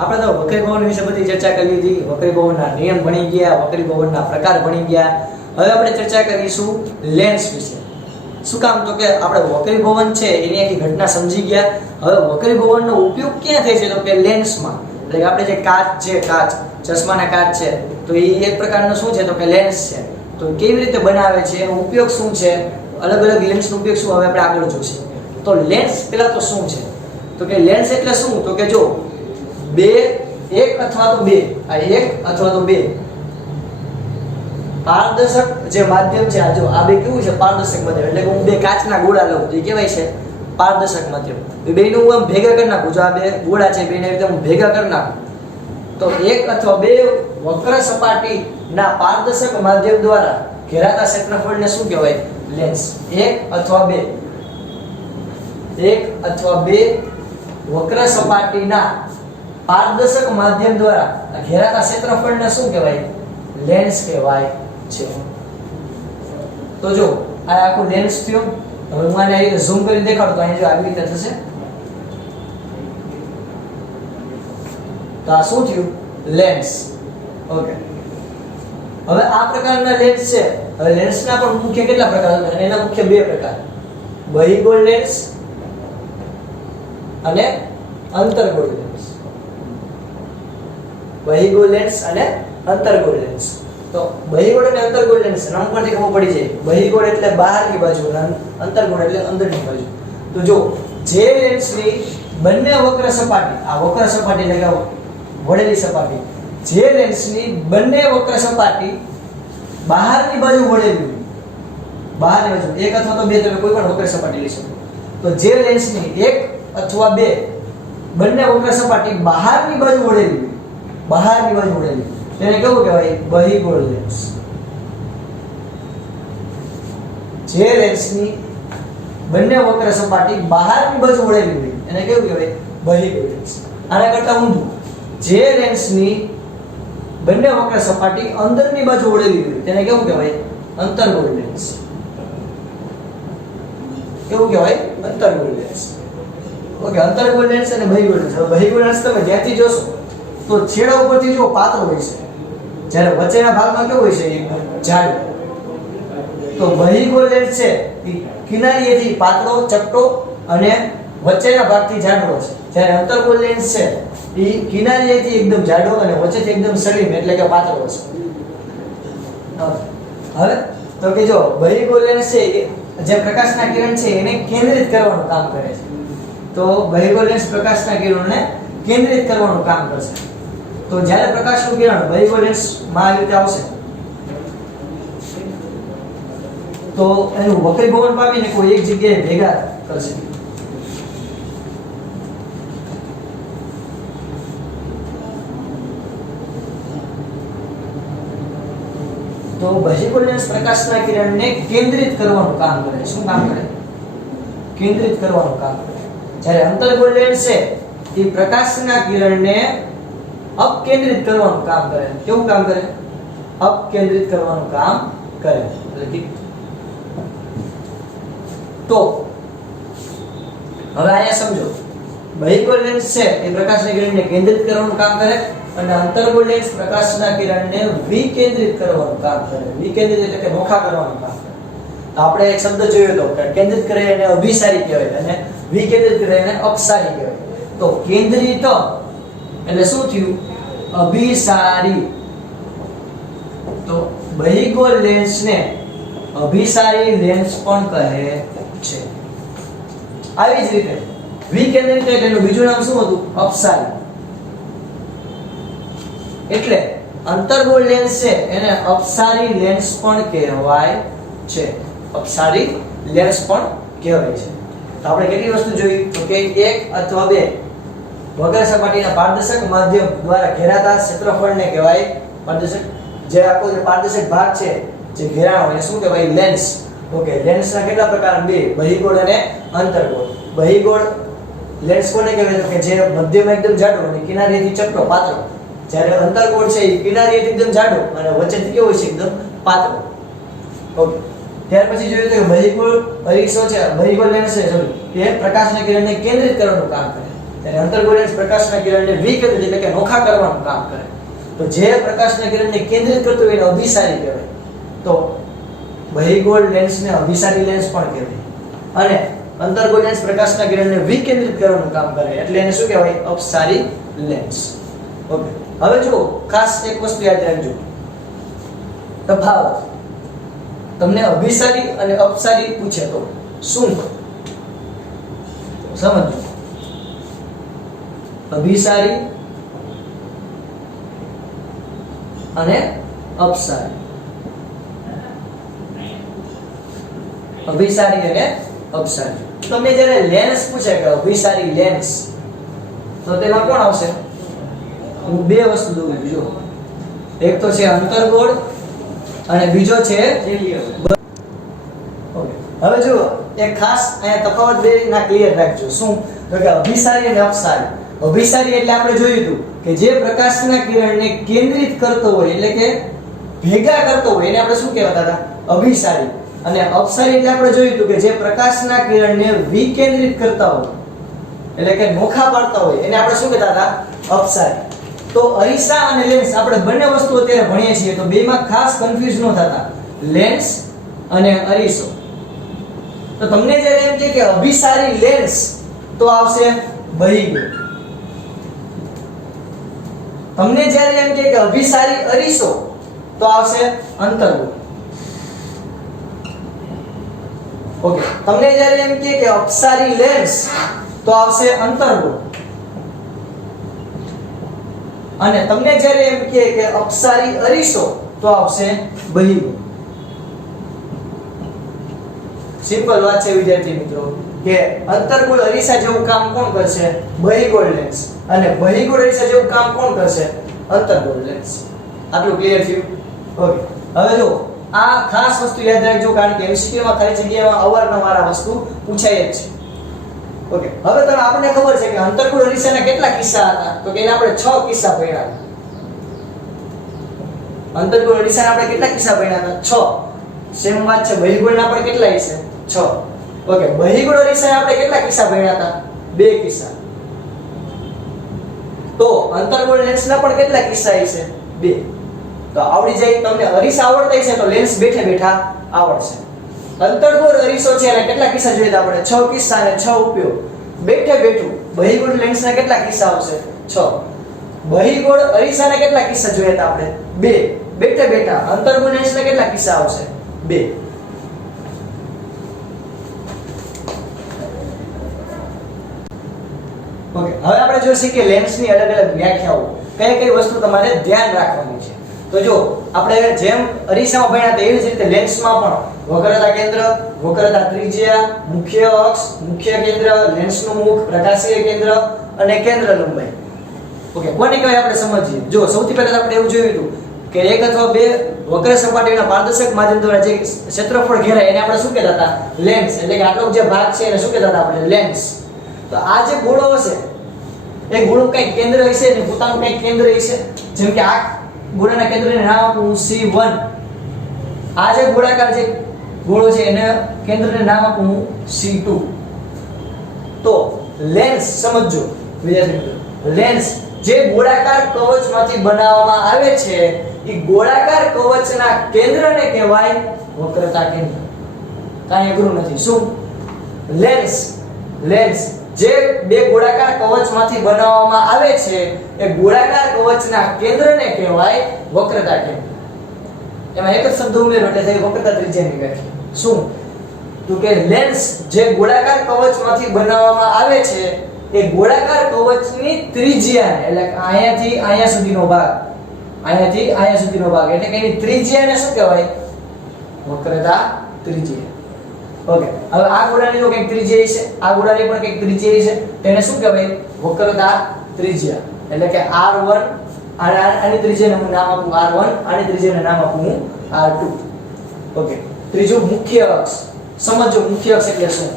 આપણે તો વક્રીભવન વિશે બધી ચર્ચા કરી લીધી, વક્રીભવનના નિયમ ભણી ગયા, વક્રીભવનના પ્રકાર ભણી ગયા. હવે આપણે ચર્ચા કરીશું લેન્સ વિશે. શું કામ? તો કે આપણે વક્રીભવન છે એની આખી ઘટના સમજી ગયા. હવે વક્રીભવનનો ઉપયોગ ક્યાં થાય છે? તો કે લેન્સમાં. એટલે કે આપણે જે કાચ છે, કાચ ચશ્માના કાચ છે, તો એ એક પ્રકારનો શું છે? તો કે લેન્સ છે. તો કેવી રીતે બનાવે છે, એનો ઉપયોગ શું છે, અલગ અલગ લેન્સનો ઉપયોગ શું, હવે આપણે આગળ જોઈશું. તો લેન્સ પહેલા તો શું છે? તો કે લેન્સ એટલે શું? તો કે જો એક અથવા તો બે પારદર્શક જે માધ્યમ છે, આ જો આ બે કેવું છે? પારદર્શક માધ્યમ. એટલે કે હું બે કાચના ગોળા લઉં તો એ કહેવાય છે પારદર્શક માધ્યમ. એ બેનું હું આમ ભેગા કરી નાખું. જો આ બે ગોળા છે, બેને રીતે હું ભેગા કરી નાખું તો એક અથવા બે વક્ર સપાટીના પારદર્શક માધ્યમ દ્વારા ઘેરાતા ક્ષેત્રફળને શું કહેવાય? લેન્સ. એક અથવા બે વક્ર સપાટીના પારદર્શક માધ્યમ દ્વારા ઘેરાતા ક્ષેત્રફળને શું કહેવાય? લેન્સ કહેવાય છે. તો જો આ આખું લેન્સ થયો. હવે હું આને અહીં ઝૂમ કરી દેખાડું તો અહીં જો આવી રીતે થશે. તો આ શું થયું? લેન્સ. ઓકે. હવે આ પ્રકારના લેન્સ છે. હવે લેન્સના પણ મુખ્ય કેટલા પ્રકાર છે? એના મુખ્ય બે પ્રકાર, બહિર્ગોળ લેન્સ અને અંતર્ગોળ લેન્સ. બહિર્ગોળ લેન્સ અને અંતર્ગોળ લેન્સ. તો બહિર્ગોળ અને અંતર્ગોળ લેન્સ નામ પરથી ખબર પડી જાય. બહિર્ગોળ એટલે બહારની બાજુ અને અંતર્ગોળ એટલે અંદરની બાજુ. તો જો જે લેન્સની બંને વક્ર સપાટી, આ વક્ર સપાટી એટલે કે વળેલી સપાટી, જે લેન્સની બંને વક્ર સપાટી બહારની બાજુ વળેલી, બહારની બાજુ એક અથવા તો બે, તમે કોઈ પણ વક્ર સપાટી લઈ શકો. તો જે લેન્સની એક અથવા બે બંને વક્ર સપાટી બહારની બાજુ વળેલી, તેને કેવું કહેવાય? બહિર્ગોળ લેન્સ. જે લેન્સની બંને વક્ર સપાટી બહારની બાજુ વળેલી હોય એને કેવું કહેવાય? બહિર્ગોળ લેન્સ. આના કરતા ઊંધું, જે લેન્સની બંને વક્ર સપાટી અંદરની બાજુ વળેલી હોય તેને કેવું કહેવાય? અંતર્ગોળ લેન્સ. કેવું કહેવાય? અંતર્ગોળ લેન્સ. ઓકે. અંતર્ગોળ લેન્સ અને બહિર્ગોળ લેન્સ. બહિર્ગોળ લેન્સ તમે જ્યાંથી જોશો તો છેડા ઉપરથી જો પાતળો હોય છે, જ્યારે વચ્ચેના ભાગમાં કેવું હોય છે? જાડો. તો બહિર્ગોળ લેન્સ છે એ કિનારીએથી પાતળો, ચપટો અને વચ્ચેના ભાગથી જાડો છે. જ્યારે અંતર્ગોળ લેન્સ છે એ કિનારીએથી એકદમ જાડો અને વચ્ચેથી એકદમ સલીમ એટલે કે પાતળો છે. હવે તો કે જો બહિર્ગોળ લેન્સ છે જે પ્રકાશના કિરણ છે એને કેન્દ્રિત કરવાનું કામ કરે છે. તો બહિર્ગોળ લેન્સ પ્રકાશના કિરણને કેન્દ્રિત કરવાનું કામ કરશે. તો જ્યારે પ્રકાશનું કિરણ બહિર્ગોળ લેન્સમાં આવી રીતે આવશે તો એનું વક્રીભવન પામીને કોઈ એક જગ્યાએ ભેગા કરશે. તો બહિર્ગોળ લેન્સ પ્રકાશના કિરણને કેન્દ્રિત કરવાનું કામ કરે. શું કામ કરે? કેન્દ્રિત કરવાનું કામ કરે. જ્યારે અંતર્ગોળ લેન્સ છે એ પ્રકાશના કિરણને અપકેન્દ્રિત કરવાનું કામ કરે. કેવું કામ કરે? અપકેન્દ્રિત કરવાનું કામ કરે. એટલે તો હવે અહીંયા સમજો, બહિર્ગોળ લેન્સ છે એ પ્રકાશના કિરણને કેન્દ્રિત કરવાનું કામ કરે અને અંતર્ગોળ લેન્સ પ્રકાશના કિરણને વિકેન્દ્રિત કરવાનું કામ કરે. વિકેન્દ્રિત એટલે કે નોખા કરવાનું કામ કરે. તો આપણે એક શબ્દ જોયો હતો કે કેન્દ્રિત કરે એને અભિસારી કહેવાય અને વિકેન્દ્રિત કરે એને અપસારી કહેવાય. તો કેન્દ્રિત એટલે શું થયું? અભિસારી. તો બહિર્ગોળ લેન્સને અભિસારી લેન્સ પણ કહે છે. આવી જ રીતે વિકેન્દ્રિત એનું બીજું નામ શું હતું? અપસારી. એટલે અંતર્ગોળ લેન્સ છે એને અપસારી લેન્સ પણ કહેવાય છે. અપસારી લેન્સ પણ કહેવાય છે. તો આપણે કેટલી વસ્તુ જોઈ? તો કે એક અથવા બે વક્ર સપાટીના પારદર્શક માધ્યમ દ્વારા ઘેરાતા ક્ષેત્રફળને કહેવાય પારદર્શક. જે આખો જે પારદર્શક ભાગ છે જે ઘેરાણો એને શું કહેવાય? લેન્સ. ઓકે. લેન્સના કેટલા પ્રકાર? બે, બહિર્ગોળ અને અંતર્ગોળ. બહિર્ગોળ લેન્સ કોને કહેવાય? કે જે મધ્યમાં એકદમ જાડો અને કિનારીએથી ચપટો, પાતળો. જ્યારે અંતર્ગોળ છે એ કિનારીએથી એકદમ જાડો અને વચ્ચેથી કેવો છે? એકદમ પાતળો. ઓકે. ત્યાર પછી જોયું તો બહિર્ગોળ અરીસો છે, બહિર્ગોળ લેન્સ છે એ પ્રકાશના કિરણને કેન્દ્રિત કરવાનું કામ કરે. ત્યારે અંતર્ગોળ લેન્સ પ્રકાશના કિરણને વિકેન્દ્રિત એટલે કે નોખા કરવાનું કામ કરે. તો જે પ્રકાશના કિરણને કેન્દ્રિત કરતું હોય એને અભિસારી કહેવાય. તો બહિર્ગોળ લેન્સને અભિસારી લેન્સ પણ કહેવાય. અને અંતર્ગોળ લેન્સ પ્રકાશના કિરણને વિકેન્દ્રિત કરવાનું કામ કરે એટલે એને શું કહેવાય? અપસારી લેન્સ. ઓકે, હવે જો ખાસ એક વસ્તુ યાદ રાખજો, તફાવત. તમને અભિસારી અને અપસારી પૂછે તો શું સમજો. અભિસારી અને અપસારી. અભિસારી અને અપસારી. તમને જ્યારે લેન્સ પૂછે કે અભિસારી લેન્સ, તો તેમાં કોણ આવશે? હું બે વસ્તુ દઉં છું. જો એક તો છે અંતર્ગોળ અને બીજો છે ઓકે. હવે જો એક ખાસ અહીંયા તફાવત બે ના ક્લિયર રાખજો. શું? તો કે અભિસારી અને અપસારી. અભિસારી એટલે આપણે જોયું હતું કે જે પ્રકાશના કિરણને કેન્દ્રિત કરતો હોય એટલે કે ભેગા કરતો હોય એને આપણે શું કહેવાતા હતા? અભિસારી. અને અપસારી એટલે આપણે જોયું હતું કે જે પ્રકાશના કિરણને વિકેન્દ્રિત કરતા હોય એટલે કે નોખા પાડતા હોય એને આપણે શું કહેતા હતા? અપસારી. તો અરીસા અને લેન્સ આપણે બંને વસ્તુ અત્યારે ભણીએ છીએ, તો બેમાં ખાસ કન્ફ્યુઝ ન થતા. લેન્સ અને અરીસો. તો તમને જ્યારે એમ કે અભિસારી લેન્સ તો આવશે બહિર્ગોળ. તમને જ્યારે એમ કે અભિસારી અરીસો તો આવશે અંતર્ગોળ. ઓકે, તમને જ્યારે એમ કે અપસારી લેન્સ તો આવશે અંતર્ગોળ. અને તમને જ્યારે એમ કે અપસારી અરીસો તો આવશે બહિર્ગોળ. સિમ્પલ વાત છે વિદ્યાર્થી મિત્રો કે અંતર્ગોળ અરીસા જેવું કામ કોણ કરશે? બહિર્ગોળ લેન્સ. અને બહિર્ગોળ અરીસા જેવું કામ કોણ કરશે? અંતર્ગોળ લેન્સ. આટલું ક્લિયર થયું? ઓકે, હવે જો આ ખાસ વસ્તુ યાદ રાખજો કારણ કે MCQ માં ખાલી જગ્યામાં અવારનવાર આ વસ્તુ પૂછાય જ છે. ઓકે, હવે તો આપણને ખબર છે કે અંતર્ગોળ અરીસાના કેટલા કિસ્સા હતા? તો કે એને આપણે 6 કિસ્સા ભણ્યા. અંતર્ગોળ અરીસાના આપણે કેટલા કિસ્સા ભણ્યા હતા? 6. સેમ વાત છે બહિર્ગોળના પણ કેટલા હશે? 6. ઓકે, બહિર્ગોળ અરીસાના આપણે કેટલા કિસ્સા ભણ્યા હતા? 2 કિસ્સા. તો અંતર્ગોળ લેન્સના પણ કેટલા કિસ્સા હશે? 2. તો આવડી જાય. તમને અરીસા આવડતા હશે તો લેન્સ બેઠે બેઠા આવડશે. અંતર્ગોળ અરીસો છે અને કેટલા કિસ્સા જોઈએ આપણે? 6 કિસ્સા અને 6 ઉપયોગ. બેઠે બેઠું બહિર્ગોળ લેન્સના કેટલા કિસ્સા આવશે? 6. બહિર્ગોળ અરીસાના કેટલા કિસ્સા જોઈએ હતા આપણે? 2. બેઠે બેઠા. અંતર્ગોળ લેન્સના કેટલા કિસ્સા આવશે? 2. ઓકે, હવે આપણે જોઈશું કે લેન્સની અલગ અલગ વ્યાખ્યાઓ. કઈ કઈ વસ્તુ તમારે ધ્યાન રાખવાની છે. તો જો આપણે જેમ અરીસામાં ભણ્યા હતા એવી જ રીતે લેન્સમાં પણ વક્રતા કેન્દ્ર, વક્રતા ત્રિજ્યા, મુખ્ય અક્ષ, મુખ્ય કેન્દ્ર, લેન્સનું મુખ, પ્રકાશીય કેન્દ્ર અને કેન્દ્ર લંબાઈ. ઓકે, કોને કહેવાય આપણે સમજીએ. જો સૌથી પહેલા આપણે એવું જોયું હતું કે એક અથવા બે વક્ર સપાટીના પારદર્શક માધ્યમ દ્વારા જે ક્ષેત્રફળ ઘેરાય એને આપણે શું કહેતા હતા? લેન્સ. એટલે કે આટલો જે ભાગ છે એને શું કહેતા હતા આપણે? લેન્સ. તો આ જે ગોળો હશે એ ગોળો કઈ કેન્દ્ર હશે ને પોતાનું કઈ કેન્દ્ર હશે. જેમ કે આ ગોળાના કેન્દ્રને નામ આપું C1. આ જે ગોળાકાર જે ગોળો છે એને કેન્દ્રને નામ આપું C2. તો લેન્સ સમજો વિદ્યાર્થી મિત્રો, લેન્સ જે ગોળાકાર કવચમાંથી બનાવવામાં આવે છે એ ગોળાકાર કવચના કેન્દ્રને કહેવાય વક્રતા કેન્દ્ર. કાંઈ અઘરું નથી. શું? લેન્સ. લેન્સ જે બે ગોળાકાર કવચમાંથી બનાવવામાં આવે છે એ ગોળાકાર કવચના કેન્દ્રને કહેવાય વક્રતા કેન્દ્ર. એમાં એક જ શબ્દ ઉમેરો એટલે થઈ વક્રતા ત્રિજ્યાની વ્યાખ્યા. શું? તો કે લેન્સ જે ગોળાકાર કવચમાંથી બનાવવામાં આવે છે એ ગોળાકાર કવચની ત્રિજ્યાને એટલે અહીંયાથી અહીંયા સુધીનો ભાગ, અહીંયાથી અહીંયા સુધીનો ભાગ એટલે કે એની ત્રિજ્યાને શું કહેવાય? વક્રતા ત્રિજ્યા. ઓકે, હવે આ ગોળાની જો કંઈક ત્રિજ્યા છે, આ ગોળાની પણ કંઈક ત્રિજ્યા છે, તેને શું કહેવાય? વક્રતા ત્રિજ્યા. એટલે કે R1 આની ત્રિજ્યાને હું નામ આપું R1, આની ત્રિજ્યાને નામ આપું હું R2. ઓકે, ત્રીજું મુખ્ય અક્ષ. સમજો મુખ્ય અક્ષ એટલે શું?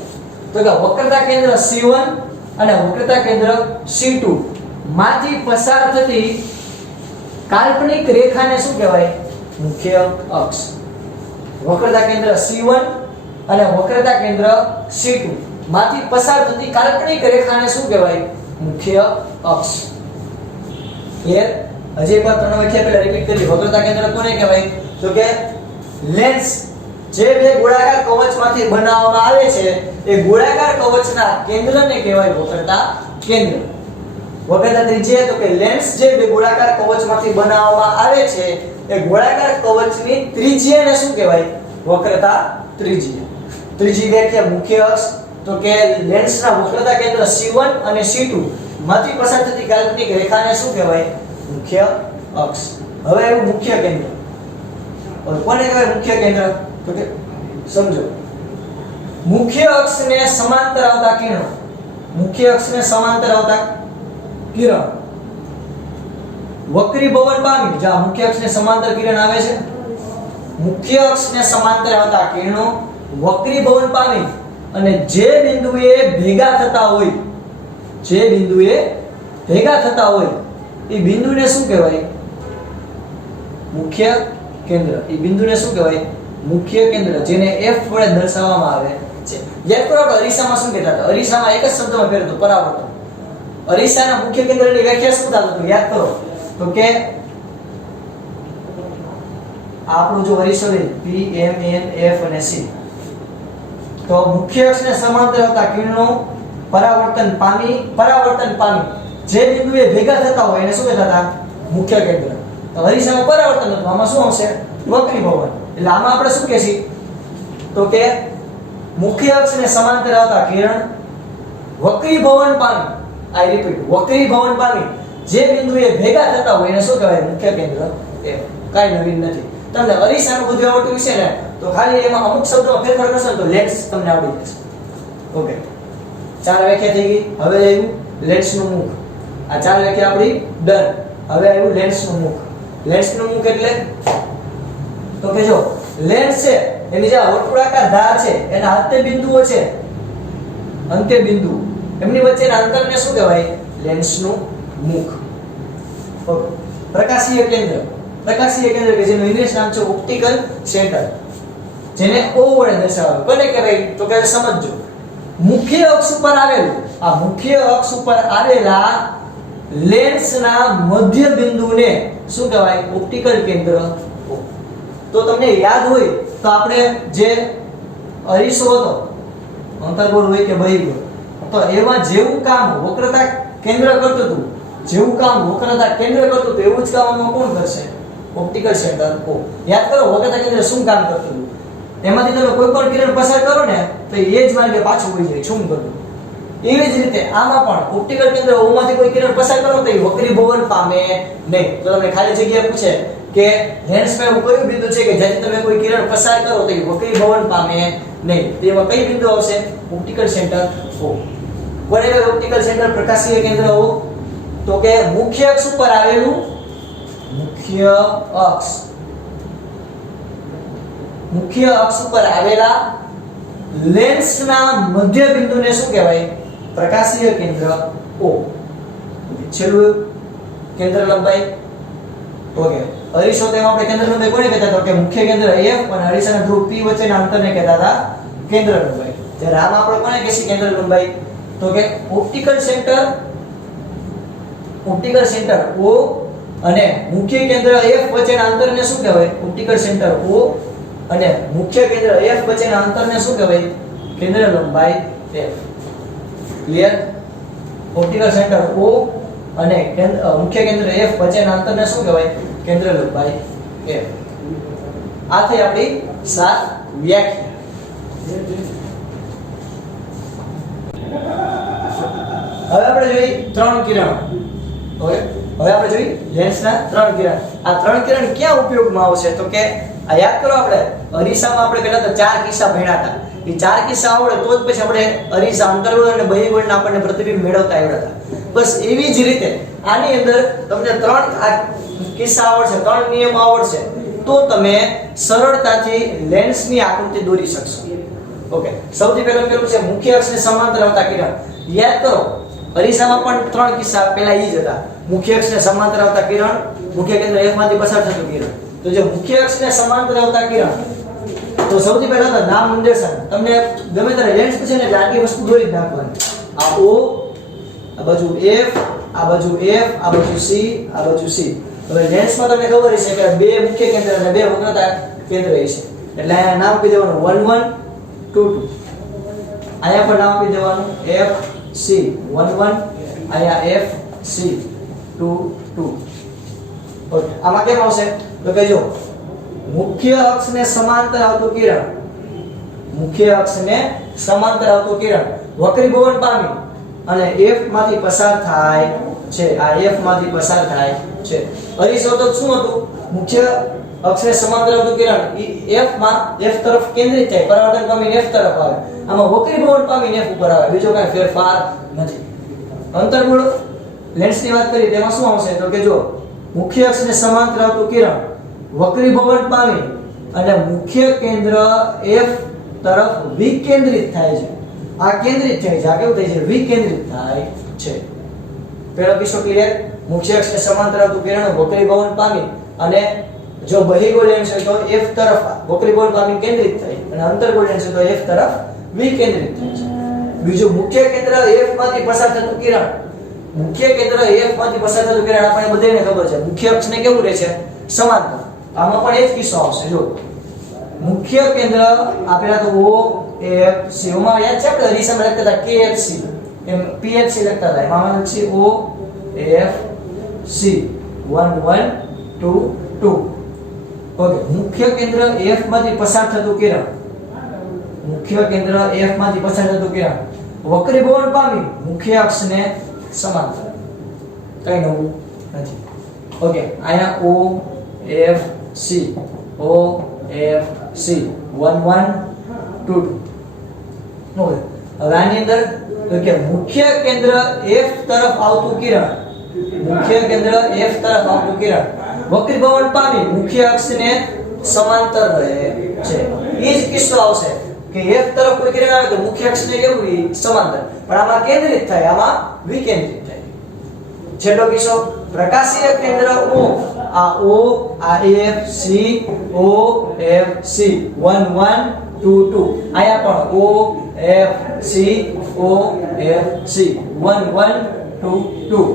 તો કે વક્રતા કેન્દ્ર C1 અને વક્રતા કેન્દ્ર C2 માંથી પસાર થતી કાલ્પનિક રેખાને શું કહેવાય? મુખ્ય અક્ષ. વક્રતા કેન્દ્ર C1 અને વક્રતા કેન્દ્ર C2 માંથી પસાર થતી કાલ્પનિક રેખાને શું કહેવાય? મુખ્ય અક્ષ. ક્લિયર? હજી એકવાર ત્રણ વ્યાખ્યા પહેલા રિપીટ કરી. વક્રતા કેન્દ્ર કોને કહેવાય? તો કે લેન્સ જે બે ગોળાકાર કવચમાંથી બનાવવામાં આવે છે એ ગોળાકાર કવચના કેન્દ્રને કહેવાય વક્રતા કેન્દ્ર. વક્રતા ત્રિજ્યા તો કે લેન્સ જે બે ગોળાકાર કવચમાંથી બનાવવામાં આવે છે એ ગોળાકાર કવચની ત્રિજ્યાને શું કહેવાય? વક્રતા ત્રિજ્યા. ત્રીજી વ્યાખ્યા મુખ્ય અક્ષ તો કે લેન્સના વક્રતા કેન્દ્ર C1 અને C2 માંથી પસાર થતી કાલ્પનિક રેખાને શું કહેવાય? મુખ્ય અક્ષ. હવે એવું મુખ્ય કેન્દ્ર. કોને કહેવાય મુખ્ય કેન્દ્ર? તો કે સમજો, મુખ્ય અક્ષને સમાંતર આવતા કિરણો, મુખ્ય અક્ષને સમાંતર આવતા કિરણ વક્રીભવન પામી. જ્યાં મુખ્ય અક્ષને સમાંતર કિરણ આવે છે, મુખ્ય અક્ષને સમાંતર આવતા કિરણો વક્રીભવન પામી અને જે બિંદુએ ભેગા થતા હોય, જે બિંદુએ ભેગા થતા હોય એ બિંદુને શું કહેવાય? મુખ્ય કેન્દ્ર. એ બિંદુને શું કહેવાય? મુખ્ય કેન્દ્ર, જેને F વડે દર્શાવવામાં આવે છે. યાદ કરો આપણે અરીસામાં શું કહેતા હતા? અરીસામાં એક જ શબ્દમાં ફેરવતો પરાવર્તન. અરીસાના મુખ્ય કેન્દ્રની વ્યાખ્યા શું થતું હતું? યાદ કરો તો કે આપણું જો અરીસો લે P M N F અને C, તો મુખ્ય અક્ષને સમાંતર આવતા કિરણો પરાવર્તન પામી જે બિંદુએ ભેગા થતા હોય એને શું કહેતા હતા? મુખ્ય કેન્દ્ર. તો અરીસામાં પરાવર્તન હતું, આમાં શું આવશે? વક્રીભવન. એટલે આમાં આપણે શું કહેશી? તો કે મુખ્ય અક્ષને સમાંતર આવતા કિરણ વક્રીભવન પામી, આઈ રિપીટ, વક્રીભવન પામી જે બિંદુએ ભેગા થતા હોય એને શું કહેવાય? મુખ્ય કેન્દ્ર. એ કાઈ નવીન નથી. તમને અરીસાનું બધું આવડતું હશે ને તો ખાલી એમાં અમુક શબ્દોમાં ફેરફાર કરશો ને તો લેન્સ તમને આવડી જશે. ઓકે, ચાર વ્યાખ્યા થઈ ગઈ. હવે આવ્યું લેન્સનું મુખ. આ ચાર વ્યાખ્યા આપણી ડન. હવે આવ્યું લેન્સનું મુખ. લેન્સનું મુખ એટલે તો કે જો લેન્સ છે એની જે વર્તુળાકાર ધાર છે એના અંત્ય બિંદુઓ છે, અંત્ય બિંદુ એમની વચ્ચેના અંતરને શું કહેવાય? લેન્સનું મુખ. ઓકે, પ્રકાશીય કેન્દ્ર. પ્રકાશીય કેન્દ્ર કે જેનું ઇંગ્લિશ નામ છે ઓપ્ટિકલ સેન્ટર, જેને O વડે દર્શાવાય. કોને કહેવાય? તો કે સમજજો, મુખ્ય અક્ષ ઉપર આવેલું, આ મુખ્ય અક્ષ ઉપર આવેલા લેન્સના મધ્ય બિંદુને શું કહેવાય? ઓપ્ટિકલ કેન્દ્ર O. તો તમને યાદ હોય તો આપણે જે અરીસો હતો, અંતર્ગોળ હોય કે બહિર્ગોળ, તો એમાં જેવું કામ વક્રતા કેન્દ્ર કરતું હતું, જેવું કામ વક્રતા કેન્દ્ર કરતું હતું એવું જ કામ આમાં કોણ કરશે? Optical centre O. યાદ કરો વક્રતા કેન્દ્ર શું કામ કરતું હતું? એમાંથી તમે કોઈ પણ કિરણ પસાર કરો ને તો એ જ માર્ગે પાછું વળી જાય, શું કરતું? એવી જ રીતે આમાં પણ ઓપ્ટિકલ કેન્દ્ર O માંથી કોઈ કિરણ પસાર કરો તો એ વક્રીભવન પામે નહીં. તો તમને ખાલી જગ્યા પૂછે કે લેન્સમાં એવું કયું બિંદુ છે કે જ્યાંથી તમે કોઈ કિરણ પસાર કરો તો એ વક્રીભવન પામે નહીં? તો એમાં કઈ બિંદુ આવશે? Optical centre O. કોને કહેવાય ઓપ્ટિકલ સેન્ટર? પ્રકાશીય કેન્દ્ર O. તો કે મુખ્ય અક્ષ ઉપર આવેલું, મુખ્ય અક્ષ, મુખ્ય અક્ષ ઉપર આવેલા લેન્સના મધ્ય બિંદુને શું કહેવાય? પ્રકાશીય કેન્દ્ર O. છેલ્લું કેન્દ્ર લંબાઈ. ઓકે, અરીસો તેમાં આપણે કેન્દ્ર લંબાઈ કોને કહેતા હતા? કે મુખ્ય કેન્દ્ર F અને અરીસાના ધ્રુવ P વચ્ચેના અંતરને કહેતા હતા કેન્દ્ર લંબાઈ. ત્યારે આમાં આપણે કોને કહીએ કેન્દ્ર લંબાઈ? તો કે optical centre, optical centre O અને મુખ્ય કેન્દ્ર F વચ્ચેના અંતરને શું કહેવાય? ઓપ્ટિકલ સેન્ટર O અને મુખ્ય કેન્દ્ર F વચ્ચેના અંતરને શું કહેવાય? કેન્દ્ર લંબાઈ F. Clear? Optical centre O અને મુખ્ય કેન્દ્ર F વચ્ચેના અંતરને શું કહેવાય? કેન્દ્ર લંબાઈ F. આ થઈ આપણી 7 વ્યાખ્યા. હવે આપણે જોઈ ત્રણ કિરણ. ઓકે, હવે આપણે જોઈ લેન્સના ત્રણ કિરણ. આ ત્રણ કિરણ ક્યાં ઉપયોગમાં આવશે? તો કે આ યાદ કરો, આપણે અરીસામાં આપણે પહેલા તો 4 કિસ્સા ભણ્યા હતા. એ 4 કિસ્સા આવડે તો જ પછી આપણે અરીસા અંતર્ગોળ અને બહિર્ગોળના આપણને પ્રતિબિંબ મેળવતા આવડતા. બસ એવી જ રીતે આની અંદર તમને 3 કિસ્સા આવડશે, 3 નિયમ આવડશે તો તમે સરળતાથી લેન્સની આકૃતિ દોરી શકશો. ઓકે, સૌથી પહેલું છે મુખ્ય અક્ષને સમાંતર આવતા કિરણ. યાદ કરો, અરીસામાં પણ 3 કિસ્સા પહેલા ઈ જ હતા. મુખ્ય અક્ષને સમાંતર આવતા કિરણ, મુખ્ય કેન્દ્ર F માંથી પસાર થતું કિરણ. તો જે મુખ્ય અક્ષને સમાંતર આવતા કિરણ, તો સૌથી પહેલા તો નામ નિર્દેશન. તમને ગમે ત્યારે લેન્સ પૂછે ને એટલે આટલી વસ્તુ દોરી જ નાખવાની. આ O આ બાજુ F, આ બાજુ F, આ બાજુ C, આ બાજુ C. હવે લેન્સમાં તમને ખબર છે કે બે મુખ્ય કેન્દ્ર અને બે વક્રતા કેન્દ્ર છે. એટલે અહીંયા નામ આપી દેવાનું 1 1 2 2. અહીંયા પણ નામ આપી દેવાનું F C 1 1, અહીંયા F C 2 2. ઓકે, આમાં કેમ આવશે તો કે જો મુખ્ય અક્ષને સમાંતર આવતું કિરણ, મુખ્ય અક્ષને સમાંતર આવતું કિરણ વક્રીભવન પામી અને F માંથી પસાર થાય છે. આ F માંથી પસાર થાય છે. અરીસોધક શું હતું? મુખ્ય અક્ષને સમાંતર આવતું કિરણ F માં F તરફ કેન્દ્રિત થાય, પરાવર્તન પામીને F તરફ આવે. આમાં વક્રીભવન પામીને F ઉપર આવે, બીજો કાંઈ ફેરફાર નથી. અંતર્ગોળ લેન્સની વાત કરીએ તેમાં શું આવશે તો કે જો મુખ્ય અક્ષને સમાંતર આવતું કિરણ વક્રીભવન પામી અને મુખ્ય કેન્દ્ર F તરફ વિકેન્દ્રિત થાય છે. આ કેન્દ્રિત થાય છે, આ કેવું થાય છે? વિકેન્દ્રિત થાય છે. પહેલો કિસ્સો ક્લિયર? મુખ્ય અક્ષને સમાંતર આવતું કિરણ વક્રીભવન પામી અને જો બહિર્ગોળ લેન્સ હોય તો F તરફ વક્રીભવન પામી કેન્દ્રિત થાય અને અંતર્ગોળ લેન્સ હોય તો F તરફ વિકેન્દ્રિત થાય છે. બીજું મુખ્ય કેન્દ્ર F માંથી પસાર થતું કિરણ, મુખ્ય કેન્દ્ર F માંથી પસાર થતું કિરણ આપણે બધાને ખબર છે મુખ્ય અક્ષને કેવું રહે છે? સમાંતર. આમાં પણ એ જ કિસ્સો આવશે. જો મુખ્ય કેન્દ્ર આપેલા તો O F C, માં યાદ છે આપણે અરીસામાં લખતા હતા KFC એમ PFC લખતા હતા, એમાં લખશે O F C 1 1 2 2. ઓકે, મુખ્ય કેન્દ્ર F માંથી પસાર થતું કિરણ, મુખ્ય કેન્દ્ર F માંથી પસાર થતું કિરણ વક્રીભવન પામી મુખ્ય અક્ષને સમાંતર. કઈ નવું નથી. ઓકે, અહીંયા O F C, O F C 1 1 2 2. હવે આની અંદર તો કે મુખ્ય કેન્દ્ર F તરફ આવતું કિરણ, મુખ્ય કેન્દ્ર F તરફ આવતું કિરણ વક્રીભવન પામી મુખ્ય અક્ષને સમાંતર રહે છે. એ જ કિસ્સો આવશે કે F તરફ કોઈ કિરણ આવે તો મુખ્ય અક્ષને કેવું? સમાંતર, પણ આમાં કેન્દ્રિત થાય, આમાં વિકેન્દ્રિત થાય. છેલ્લો કિસ્સો પ્રકાશીય કેન્દ્ર O, આ O, આ F C, O F C 1 1 2 2. અહીંયા પણ O F C, O F C 1 1 2 2.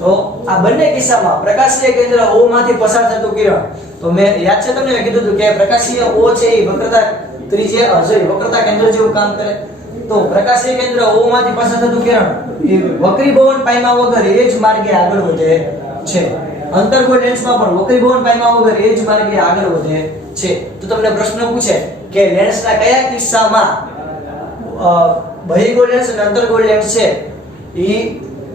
તો આ બંને કિસ્સામાં પ્રકાશીય કેન્દ્ર O માંથી પસાર થતું કિરણ, તો મેં યાદ છે તમને કીધું હતું કે પ્રકાશીય O છે એ વક્રતા ત્રિજ્યા વક્રતા કેન્દ્ર જેવું કામ કરે. તો પ્રકાશીય કેન્દ્ર O માંથી પસાર થતું કિરણ એ વક્રીભવન પામ્યા વગર એ જ માર્ગે આગળ વધે છે. અંતર્ગોળ લેન્સમાં પણ વક્રીભવન પામ્યા વગર એ જ માર્ગે આગળ વધે છે. તો તમને પ્રશ્ન પૂછે કે લેન્સના કયા કિસ્સામાં બહિર્ગોળ લેન્સ અને અંતર્ગોળ લેન્સ છે એ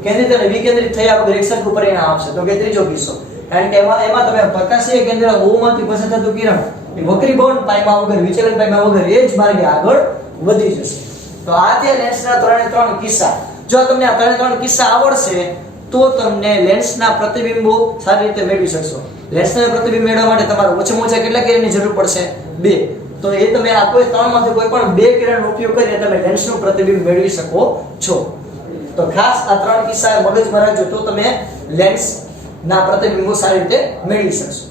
કેન્દ્રિત અને વિકેન્દ્રિત થયા વગર એકસરખું પરિણામ આપશે તો કે ત્રીજો કિસ્સો. કારણ કે એમાં તમે પ્રકાશીય કેન્દ્ર O માંથી પસાર થતું કિરણ એ વક્રીભવન પામ્યા વગર, વિચલન પામ્યા વગર એ જ માર્ગે આગળ વધી જશે. તો આ તે લેન્સના 3 કિસ્સા. જો તમને આ 3 કિસ્સા આવડશે તો તમને લેન્સના પ્રતિબિંબો સારી રીતે મેળવી શકશો. લેન્સના પ્રતિબિંબ મેળવવા માટે તમારે ઓછામાં ઓછા કેટલા કિરણની જરૂર પડશે? 2. તો એ તમે આ કોઈ 3 માંથી કોઈ પણ 2 કિરણનો ઉપયોગ કરીને તમે લેન્સનું પ્રતિબિંબ મેળવી શકો છો. તો ખાસ આ 3 કિસ્સા મગજમાં રાખજો તો તમે લેન્સના પ્રતિબિંબો સારી રીતે મેળવી શકશો.